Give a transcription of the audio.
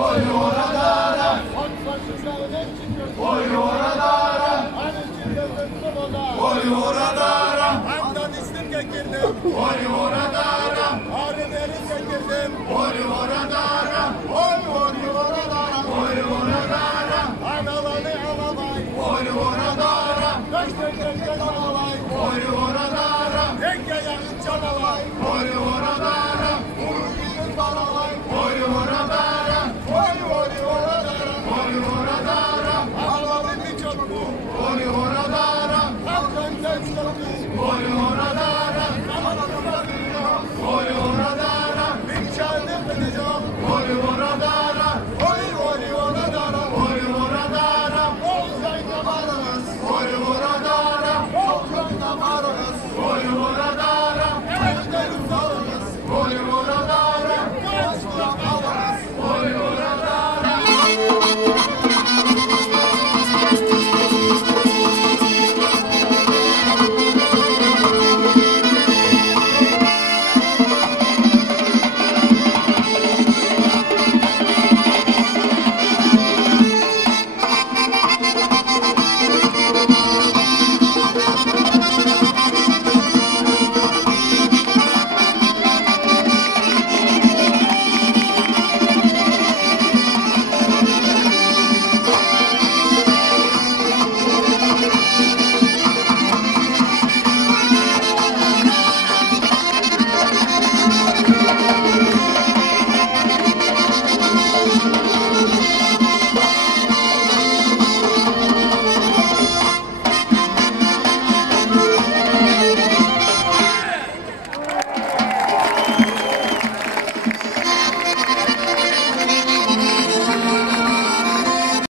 Oy oradara. Oy oradara. Oy oradara. Hamdan istim gekirdim. Oy oradara. Ağrı verim gekirdim. Oy oradara. Oy oradara. Oy oradara. Analanı alalay. Oy oradara. Döşten alalay. Oy oradara. Enge yakın çalalay. Oy oradara. Vurur bizim balalay. Oy oradara. Oy oradara. Oy oradara. Ağlamın bir çoklu. Oy oradara. Halkın gençleri. Oy oradara. Ağlamın bir Oy oradara. bir çağını bileceğim. Oy oradara.